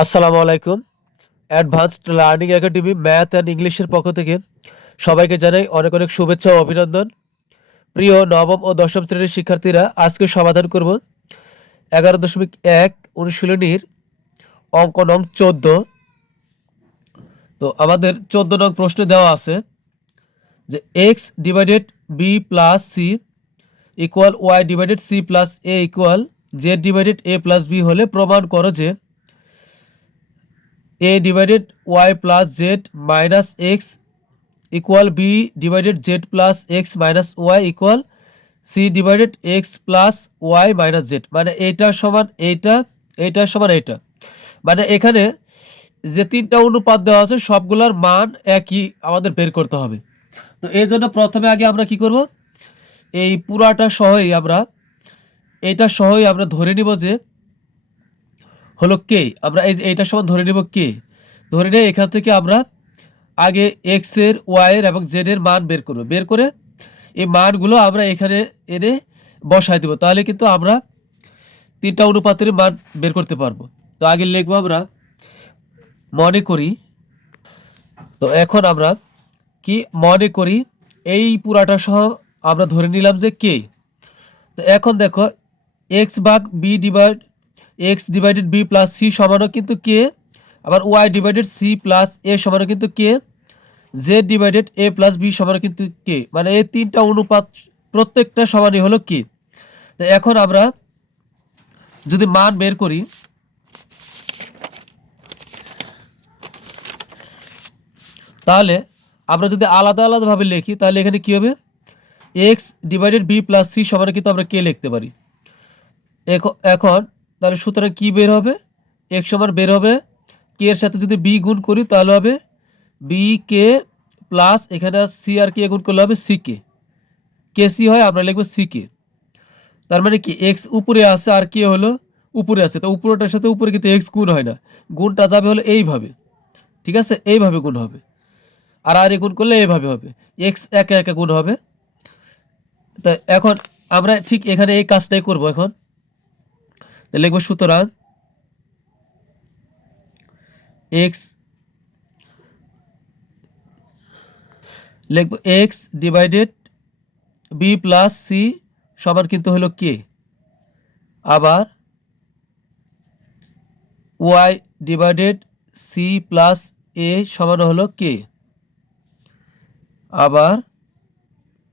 আসসালামু আলাইকুম। Advanced learning academy math and ইংলিশের পক্ষ থেকে সবাইকে জানাই অনেক অনেক শুভেচ্ছা ও অভিনন্দন। প্রিয় নবম ও দশম শ্রেণীর শিক্ষার্থীরা, আজকে সমাধান করব 11.1 অনুশীলনীর অঙ্ক নং 14। তো আমাদের 14 নং প্রশ্নে দেওয়া আছে যে X divided B plus C equal Y divided C plus A equal Z divided A plus B হলে প্রমাণ করো যে A divided Y plus Z minus X equal B divided Z plus x minus Y equal C divided x plus Y minus Z. মানে এইটা সমান এইটা, এইটা সমান এইটা। মানে এখানে যে তিনটা অনুপাত দেওয়া আছে সবগুলোর মান একই আমাদের বের করতে হবে। তো এই জন্য প্রথমে আগে আমরা কি করব, এই পুরাটা সহই আমরা এইটা সহই আমরা ধরে নিব যে হলো কে। আমরা এই যে এইটার সমান ধরে নিব কে, ধরে নিয়ে এখান থেকে আমরা আগে এক্স এর ওয়াই এর এবং জেড এর মান বের করব। বের করে এই মানগুলো আমরা এখানে এনে বসাই দেব, তাহলে কিন্তু আমরা তিনটা অনুপাতের মান বের করতে পারবো। তো আগে লিখবো আমরা মনে করি। তো এখন আমরা কি মনে করি এই পুরাটা সহ আমরা ধরে নিলাম যে কে। তো এখন দেখো এক্স ভাগ B divide X divided B plus C সমানও কিন্তু কে, আবার Y divided C plus A সমানও কিন্তু কে, জেড ডিভাইডেড এ প্লাস বি সমান কিন্তু কে। মানে এই তিনটা অনুপাত প্রত্যেকটা সমানই হলো কে। তো এখন আমরা যদি মান বের করি, তাহলে আমরা যদি আলাদা আলাদাভাবে লিখি তাহলে এখানে কি হবে, x divided B plus c সমান কিন্তু আমরা কে লিখতে পারি। এখন তাহলে সুতরাং কি বের হবে, এক্স সমান বের হবে কে এর সাথে যদি বি গুণ করি তাহলে হবে বি কে প্লাস এখানে সি আর কে গুণ করলে হবে সি কে। কে সি হয় আমরা লিখবো সি কে। তার মানে কি এক্স উপরে আছে আর কে হলো উপরে আছে, তো উপরেটার সাথে উপরে কিন্তু এক্স গুণ হয় না, গুণটা যাবে হলো এইভাবে। ঠিক আছে, এইভাবে গুণ হবে। আর আর এ গুণ করলে এইভাবে হবে, এক্স একা একা গুণ হবে। তা এখন আমরা ঠিক এখানে এই কাজটাই করব। এখন লিখবো সুতরাং এক্স লিখবো x divided B plus c সমান কিন্তু হলো কে, আবার Y divided C plus a সমান হলো কে, আবার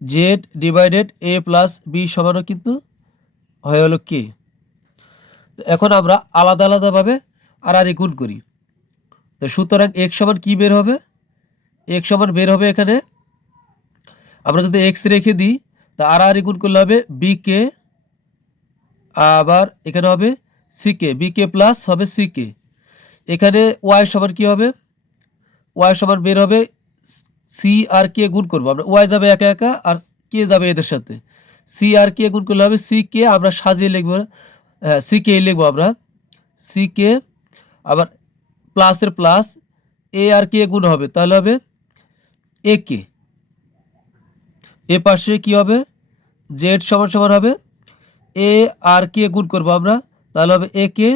জেড ডিভাইডেড এ প্লাস বি সমানও কিন্তু হয়ে হলো কে। এখন আমরা আলাদা আলাদাভাবে আর গুণ করি। তো সুতরাং এক্স সমান কি বের হবে, এক্স সমান বের হবে এখানে আমরা যদি এক্স রেখে দিই তা আর গুণ করলে হবে বি কে, আবার এখানে হবে C K, B k plus হবে সি কে। এখানে ওয়াই সমান কি হবে, ওয়াই সমান বের হবে সি আর কে গুণ করবো আমরা, ওয়াই যাবে একা একা আর কে যাবে এদের সাথে, সি আর কে গুণ করলে হবে সি কে। আমরা সাজিয়ে লিখবো, হ্যাঁ সি কে লিখবো আমরা, সি কে আবার প্লাসের প্লাস এ আর কে গুণ হবে তাহলে হবে এ কে। এ পাশে কি হবে, জেড সমান সমান হবে এ আর কে গুণ করবো আমরা, তাহলে হবে এ কে,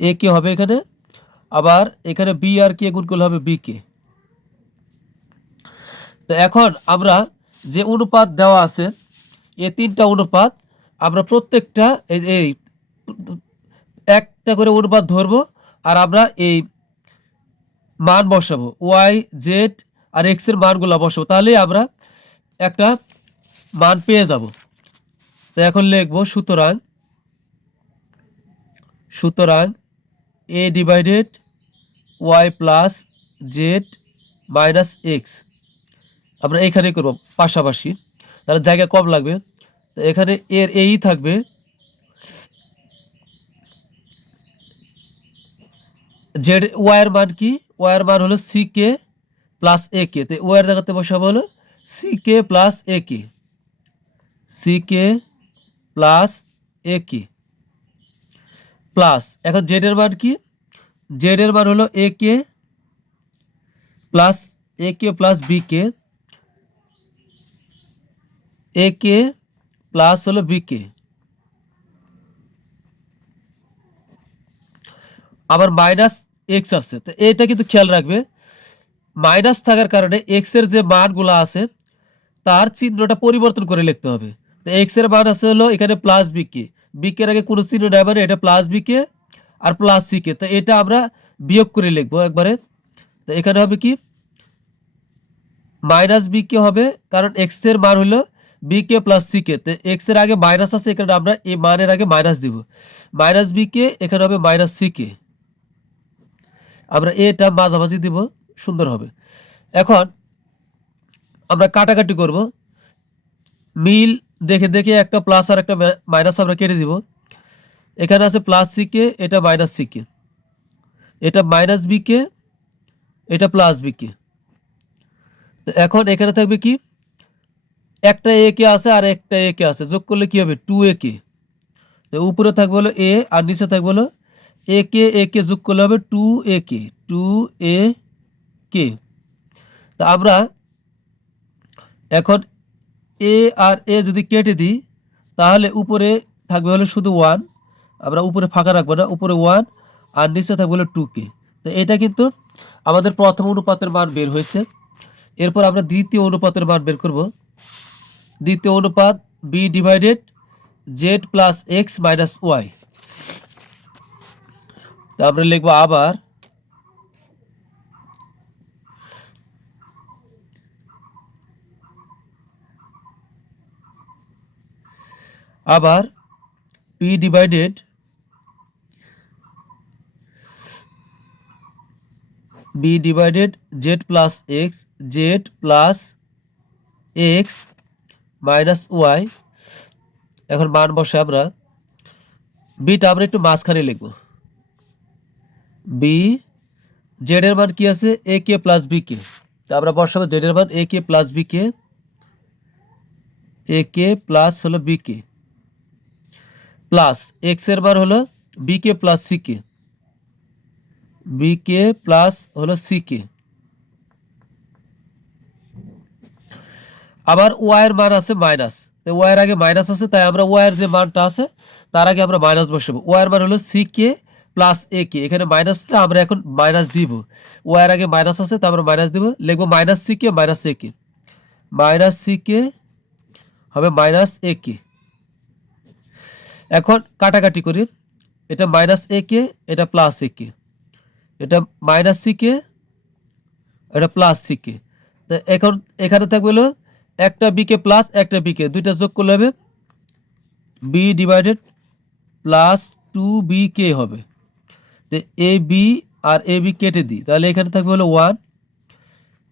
এ কে হবে এখানে, আবার এখানে বি আর কে গুণ করলে হবে বি কে। তো এখন আমরা যে অনুপাত দেওয়া আছে এই তিনটা অনুপাত আমরা প্রত্যেকটা এই একটা করে অনুপাত ধরবো আর আমরা এই মান বসাবো, ওয়াই জেড আর এক্স এর মানগুলো বসাবো, তাহলেই আমরা একটা মান পেয়ে যাব। তো এখন লিখবো সুতরাং সুতরাং A divided Y plus Z minus X আমরা এখানে করবো পাশাপাশি, তাহলে জায়গা কম লাগবে। তো এখানে এর এই থাকবে, জেড ওয়াইয়ের মান কি, ওয়াইয়ের মান হলো সি কে প্লাস এ কে। তো ওয়াইয়ের জায়গাতে বসাবো হলো সি কে প্লাস এ কে, সি কে প্লাস এ কে প্লাস এখন জেড এর মান কি, জেড এর মান হলো এ কে প্লাস এ কে প্লাস বি কে, এ কে প্লাস হলো বি কে। আবার মাইনাস এক্স আছে, তো এটা কিন্তু খেয়াল রাখবে, মাইনাস থাকার কারণে এক্স এর যে মানগুলো আছে তার চিহ্নটা পরিবর্তন করে লিখতে হবে। তো এক্স এর মান আছে হলো এখানে প্লাস বিকে, বিকে এর আগে কোনো চিহ্ন নেই, মানে এটা প্লাস বিকে আর প্লাস সিকে, তো এটা আমরা বিয়োগ করে লিখবো একবারে। তো এখানে হবে কি মাইনাস বিকে হবে, কারণ এক্স এর মান হলো বিকে প্লাস সিকে, তো এক্স এর আগে মাইনাস আছে, এখানে আমরা এই মানের আগে মাইনাস দিব, মাইনাস বিকে, এখানে হবে মাইনাস সিকে, আমরা এটা মাঝামাঝি দিব, সুন্দর হবে। এখন আমরা কাটাকাটি করব, মিল দেখে দেখে একটা প্লাস আর একটা মাইনাস আমরা কেটে দিব। এখানে আছে প্লাস সিকে, এটা মাইনাস সিকে, এটা মাইনাস বিকে, এটা প্লাস বিকে। তো এখন এখানে থাকবে কি একটা এ কে আছে আর একটা এ কে আছে, যোগ করলে কি হবে 2a কে। তো উপরে থাকবে হলো এ আর নিচে থাকবে হলো এ কে যোগ করলে হবে 2a কে, 2a কে। তা আমরা এখন এ আর এ যদি কেটে দিই তাহলে উপরে থাকবে হলো শুধু 1, আমরা উপরে ফাঁকা রাখবো না, উপরে 1 আর নিচে থাকবে হলো 2k। তো এটা কিন্তু আমাদের প্রথম অনুপাতের মান বের হয়েছে। এরপর আমরা দ্বিতীয় অনুপাতের মান বের করব। দ্বিতীয় অনুপাত b divided Z plus x minus y. তো আমরা লিখবো আবার p divided b divided Z plus x minus y. এখন মান বসে আমরা বিটা আমরা একটু মাঝখানে লিখব। বি জেড এর মান কি আছে এ কে প্লাস বি কে, তো আমরা বসাবো জেড এর মান এ কে প্লাস বি কে, এ কে প্লাস হলো বি কে, প্লাস এক্স এর মান হলো B k plus C K, B k plus হলো সি কে। আবার ওয়াই এর মান আছে মাইনাস, তো ওয়াই এর আগে মাইনাস আছে, তাই আমরা ওয়াই এর যে মানটা আছে তার আগে আমরা মাইনাস বসাবো। ওয়াই এর মান হলো সি কে প্লাস এ কে, এখানে মাইনাসটা আমরা এখন মাইনাস দিব, ওয়াই এর আগে মাইনাস আছে তাই আমরা মাইনাস দিব, লিখবো মাইনাস সি কে মাইনাস এ কে, মাইনাস সি কে হবে মাইনাস এ কে। এখন কাটাকাটি করি, এটা মাইনাস এ কে, এটা প্লাস এ কে, এটা মাইনাস সি কে, এটা প্লাস সি কে। তো এখন এখানে থাকবে হলো একটা বিকে প্লাস একটা বিকে, দুইটা যোগ করলে হবে বি ডিভাইডেড প্লাস 2bk হবে। তো A B R A B কেটে দিই, তাহলে এখানে থাকবে হলো 1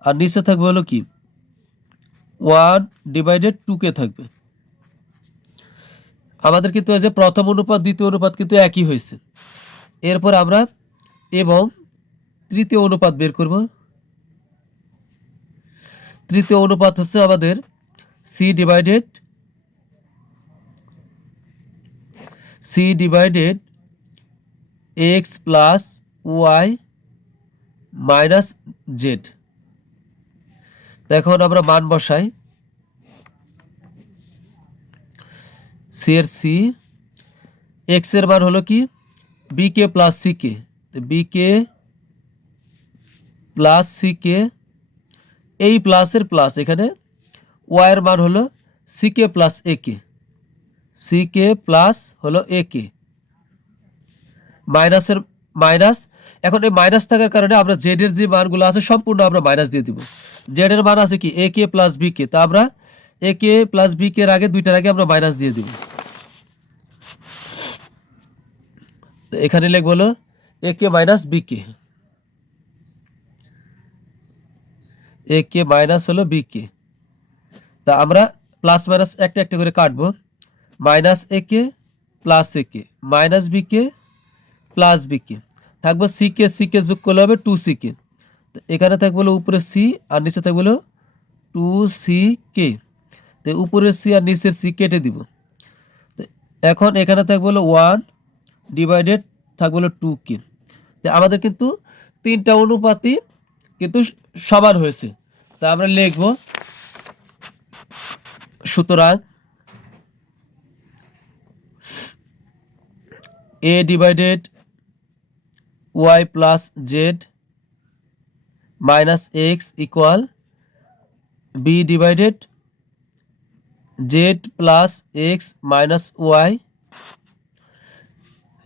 আর নিচে থাকবে হলো কি 1 ডিভাইডেড 2k থাকবে। আমাদের কিন্তু এই যে প্রথম অনুপাত দ্বিতীয় অনুপাত কিন্তু একই হয়েছে। এরপর আমরা এবং তৃতীয় অনুপাত বের করব। তৃতীয় অনুপাত হচ্ছে আমাদের c divided x plus Y minus z. এখন আমরা মান বসাই, সি এর সি, এক্স এর মান হলো কি B k plus C K, B k plus C K, এই প্লাসের প্লাস এখানে ওয়াই এর মান হলো সি কে প্লাস এ কে, সি কে প্লাস হলো এ কে, মাইনাসের মাইনাস। এখন এই মাইনাস থাকার কারণে আমরা জেড এর যে মানগুলো আছে সম্পূর্ণ আমরা মাইনাস দিয়ে দিব। জেড এর মান আছে কি এ কে প্লাস বি কে, তা আমরা এ কে প্লাস বি কে এর আগে দুইটার আগে আমরা মাইনাস দিয়ে দিব। তো এখানে লিখব হলো এ কে মাইনাস বি কে, এ কে মাইনাস হলো বি কে। তা আমরা প্লাস মাইনাস একটা একটা করে কাটবো, মাইনাস এ কে প্লাস এ কে minus B k plus B কে, থাকবো সি কে যোগ করলে হবে 2c কে। এখানে থাকবে হলো উপরে সি আর নিচে থাকবে হলো 2c কে, তো উপরের সি আর নিচের সি কেটে দিব। তো এখন এখানে থাকবে হলো 1 ডিভাইডেড থাকবে হলো 2k। তো আমাদের কিন্তু তিনটা অনুপাতই কিন্তু সমান হয়েছে, তা আমরা লিখব সুতরাং A divided Y plus Z minus X equal B divided Z plus x minus Y,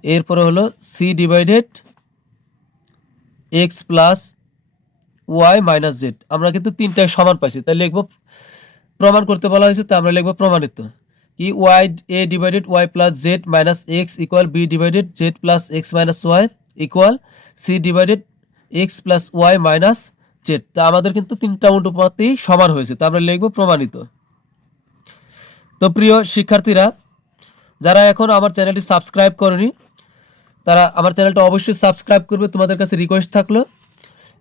এরপরে হলো C divided x plus Y minus Z. আমরা কিন্তু তিনটায় সমান পাইছি, তাই লিখবো প্রমাণ করতে বলা হয়েছে, তো আমরা লিখবো প্রমাণিত কি Y A divided Y plus Z minus X equal B divided Z plus x minus Y equal C divided x plus Y minus Z. তা আমাদের কিন্তু তিনটা অনুপাতেই সমান হয়েছে, তা আমরা লিখবো প্রমাণিত। তো প্রিয় শিক্ষার্থীরা, যারা এখন আমার চ্যানেলটি সাবস্ক্রাইব করেনি তারা আমার চ্যানেলটা অবশ্যই সাবস্ক্রাইব করবে, তোমাদের কাছে রিকোয়েস্ট থাকলো,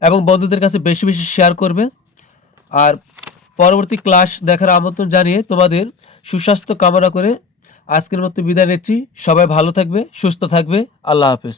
এবং বন্ধুদের কাছে বেশি বেশি শেয়ার করবে। আর পরবর্তী ক্লাস দেখার আমন্ত্রণ জানিয়ে তোমাদের সুস্বাস্থ্য কামনা করে আজকের মতো বিদায় নিচ্ছি। সবাই ভালো থাকবে, সুস্থ থাকবে। আল্লাহ হাফেজ।